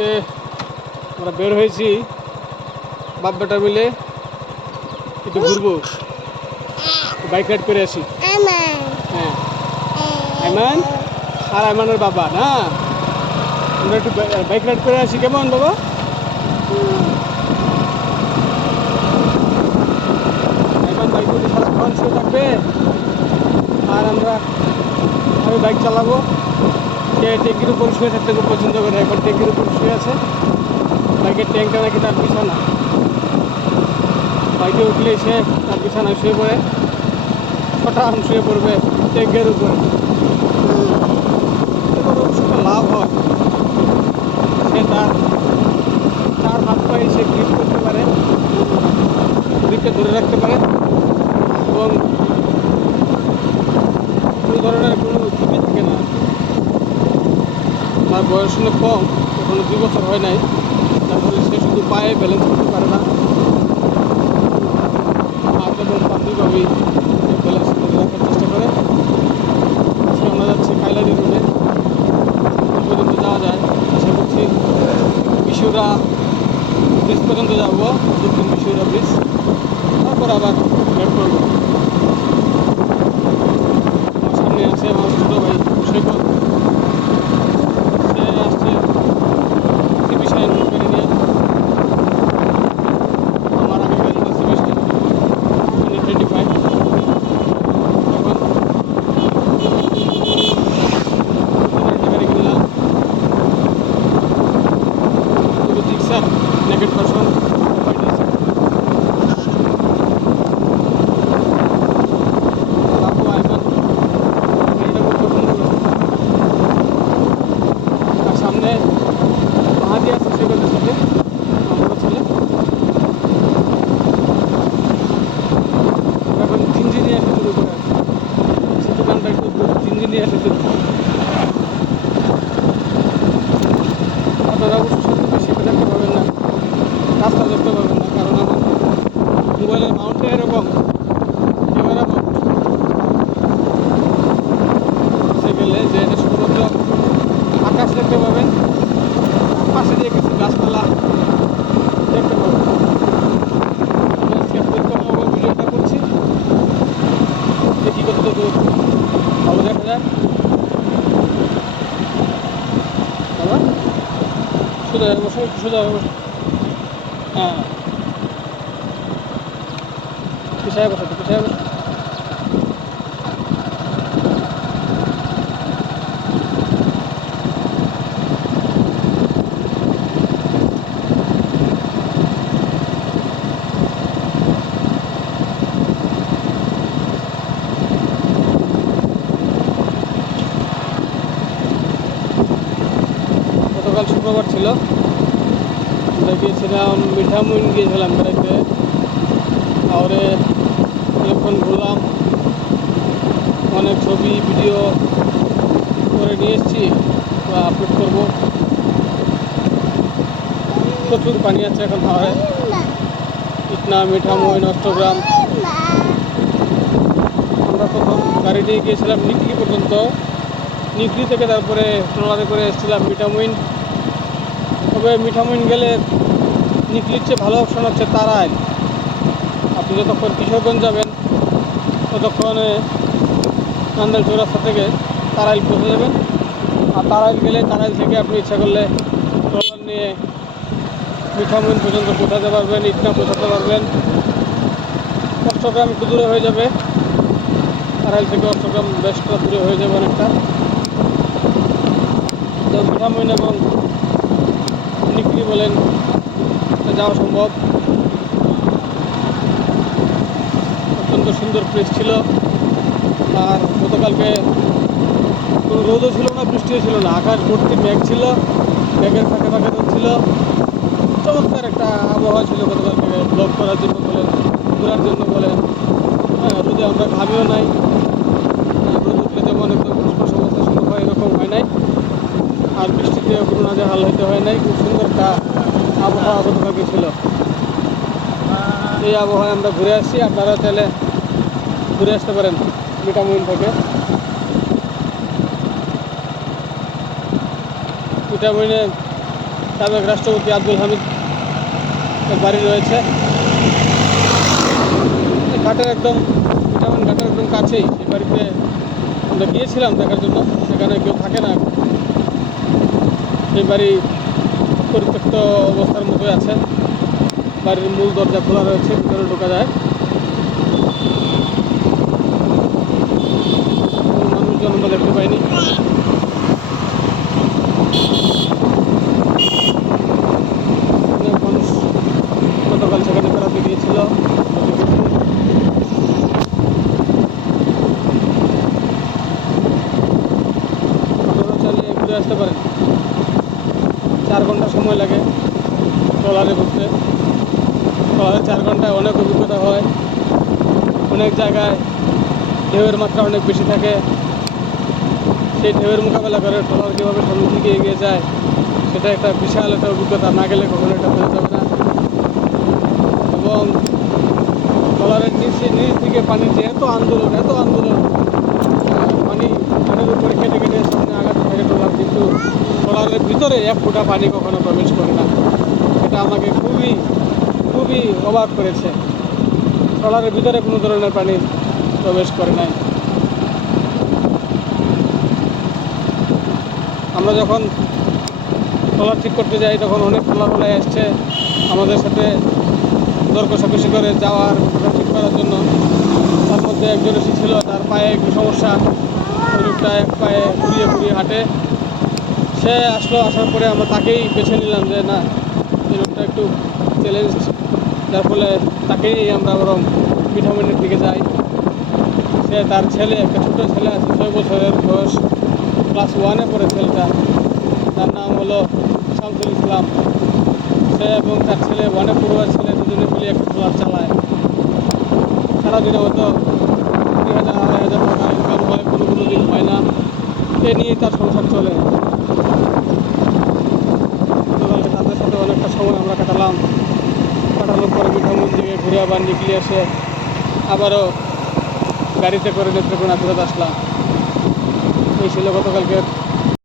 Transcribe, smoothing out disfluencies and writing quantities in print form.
আজকে আমরা বের হয়েছি বাপ বেটা মিলে একটু ঘুরবো, বাইক রাইড করে আসি। হ্যাঁ, আইমান আর আইমানের বাবা না, আমরা একটু বাইক রাইড করে আসি। কেমন বাবা? আইমান বাইক করে সারাক্ষণ শুয়ে থাকবে আর আমি বাইক চালাবো। সে ট্যাঙ্কির উপর শুয়ে থাকতে খুব পছন্দ করে। এখন ট্যাঙ্কির উপর শুয়ে আছে, বাইকের ট্যাঙ্কটা নাকি তার বিছানা। বাইকে উঠলে সে তার বিছানায় শুয়ে পড়ে, হঠাৎ শুয়ে পড়বে ট্যাঙ্কের উপরে। অবশ্যই লাভ হয়, সে তার হাত পায়ে সে গ্রিপ করতে পারে, গ্রিপটা ধরে রাখতে পারে এবং কোনো ধরনের কোনো ঝুঁকি থাকে না। তার বয়স হলো কম, এখনো 2 বছর হয় নাই, তার ফলে সে শুধু পায়ে ব্যালেন্স করতে পারে না, হাত এবং পাখিভাবেই ব্যালেন্স করে রাখার চেষ্টা করে। আজকে আমরা যাচ্ছি কাইলারি রোডে, পর্যন্ত যাওয়া যায়। আশা করছি বিশুরা ব্রিজ পর্যন্ত যাবো, দক্ষিণ বিশুরা ব্রিজ, তারপর আবার ব্যাক করবো। আমার সামনে আছে আমার ছোটো ভাই সৈকত, সে আসছে সিবি শাহিন করে নিয়ে। আমার আগে গাড়ি সিবি শাহিন 25। এখন গাড়ি কিনলাম, জিক্সার নেগেট ভার্সন। বাবু আইমান গাড়িটা খুব পছন্দ করে। আর সামনে মাহাদি আছে সৈকতের সাথে, আমারও ছেলে। এখন ঝিনঝিনি আসে শুরু করে, সেতু গানটা একটু ঝিনঝিনি আসে শুরু। আপনারা অবশ্য সেতু বেশি দেখতে পাবেন না, রাস্তা দেখতে পাবেন না, কারণ আমার মোবাইলের মাউন্টে এরকম ক্যামেরা মাউন্ট সে গেলে যে এটা শুধুমাত্র আকাশ দেখতে পাবেন, পাশে দিয়ে কিছু গাছপালা দেখতে পাবেন। আমি আজকে পরিকল্পনা ভিডিওটা করছি, দেখি কতটুকু ভালো দেখা যায়। বাবা সোজা হয়ে বসো, একটু সোজা হয়ে বসো। হ্যাঁ, পিছায় বসো, পিছায় বসো। গতকাল শুক্রবার ছিল, আমরা গিয়েছিলাম মিঠামইন, গিয়েছিলাম বেড়াইতে। শহরে অনেকক্ষণ ঘুরলাম, অনেক ছবি ভিডিও করে নিয়ে এসেছি, আপলোড করবো। প্রচুর পানি আছে এখন হাওড়ে, ইটনা, মিঠামইন, অষ্টগ্রাম। আমরা প্রথম গাড়ি নিয়ে গিয়েছিলাম নিকলি পর্যন্ত, নিকলি থেকে তারপরে ট্রলারে করে এসেছিলাম মিঠামইন। তবে মিঠামইন গেলে নিকলির চেয়ে ভালো অপশন হচ্ছে তারাইল। আপনি যতক্ষণ কিশোরগঞ্জ যাবেন ততক্ষণে নান্দাইল চৌরাস্তা থেকে তারাইল পৌঁছে যাবেন। আর তারাইল গেলে তারাইল থেকে আপনি ইচ্ছা করলে ট্রলার নিয়ে মিঠামইন পর্যন্ত পৌঁছাতে পারবেন, ইটনা পৌঁছাতে পারবেন। অষ্টগ্রাম একটু দূরে হয়ে যাবে, তারাইল থেকে অষ্টগ্রাম বেশটা দূরে হয়ে যাবে অনেকটা। তো মিঠামইন এবং নিকলি বলেন যাওয়া সম্ভব। অত্যন্ত সুন্দর প্লেস ছিল। আর গতকালকে কোনো রোদও ছিল না, বৃষ্টিও ছিল না, আকাশ ভর্তি মেঘ ছিল, মেঘের ফাঁকে ফাঁকে রোদ ছিল। চমৎকার একটা আবহাওয়া ছিল গতকালকে ব্লগ করার জন্য বলেন, ঘোরার জন্য বলেন। হ্যাঁ, রোদে আমরা ঘামিও নাই, রোদ উঠলে যেমন একদম ফুসফুস অবস্থা শুরু হয় এরকম হয় নাই, আর বৃষ্টিতেও কোনো নাজেহাল হইতে হয় নাই। খুব সুন্দর একটা আবহাওয়া গতকালকে ছিল। এই আবহাওয়ায় আমরা ঘুরে আসছি, আপনারা চাইলে ঘুরে আসতে পারেন মিঠামইন থেকে। মিঠামইনে সাবেক রাষ্ট্রপতি আব্দুল হামিদ এর বাড়ি রয়েছে। ঘাটের একদম মিঠামইন ঘাটের একদম কাছেই সেই বাড়িতে আমরা গিয়েছিলাম দেখার জন্য। সেখানে কেউ থাকে না, সেই বাড়ি পরিত্যক্ত অবস্থার মতোই আছে। বাড়ির মূল দরজা খোলা রয়েছে, ভিতরে ঢোকা যায়। কোনো মানুষজন আমরা দেখতে পাইনি। অনেক মানুষ গতকাল সেখানে বেড়াতে গিয়েছিল। আপনারা চালিয়ে ঘুরে আসতে পারেন। 4 ঘন্টা সময় লাগে ট্রলারে ঘুরতে। ট্রলারে 4 ঘন্টায় অনেক অভিজ্ঞতা হয়। অনেক জায়গায় ঢেউয়ের মাত্রা অনেক বেশি থাকে। সেই ঢেউয়ের মোকাবেলা করে ট্রলার কীভাবে সামনের দিকে এগিয়ে যায়, সেটা একটা বিশাল একটা অভিজ্ঞতা। না গেলে কখনো এটা বোঝা যাবে না। এবং ট্রলারের নিচ দিকে পানির যে এত আন্দোলন পানি ঘাটের উপরে কেটে কেটে সামনে আগাতে থাকে ট্রলার, কিন্তু ট্রলারের ভিতরে 1 ফোঁটা পানি কখনো প্রবেশ করে না। এটা আমাকে খুবই খুবই অবাক করেছে। ট্রলারের ভিতরে কোনো ধরনের পানি প্রবেশ করে নাই। আমরা যখন ট্রলার ঠিক করতে যাই তখন অনেক ট্রলারওয়ালা এসছে আমাদের সাথে দর কষাকষি করে যাওয়ার ঠিক করার জন্য। তার মধ্যে একজন এসেছিল, তার পায়ে একটু সমস্যা, ওই লোকটা 1 পায়ে ঘুরিয়ে হাঁটে। সে আসার পরে আমরা তাকেই বেছে নিলাম যে না, এই লোকটা একটু চ্যালেঞ্জ, যার ফলে তাকেই আমরা বরং মিঠামইনের দিকে যাই। সে তার ছেলে, একটা ছোটো ছেলে আছে, 6 বছরের বয়স, ক্লাস 1-এ পড়ে ছেলেটা। তার নাম হলো শামসুল ইসলাম। সে এবং তার ছেলে 1-এ পড়ুয়ার ছেলে দুজনে মিলে একটা ট্রলার চালায়। সারাদিনে হয়তো 2,000-2,500 টাকা ইনকাম হয়, কোনো দিন হয় না। এ নিয়েই তার সংসার চলে। গতকালকে তাদের সাথে অনেকটা সময় আমরা কাটানোর পরে মিঠামইন দিকে ঘুরে আবার নিকলি এসে আবারও গাড়িতে করে নেত্রকোনা ফেরত আসলাম। এই ছিল গতকালকে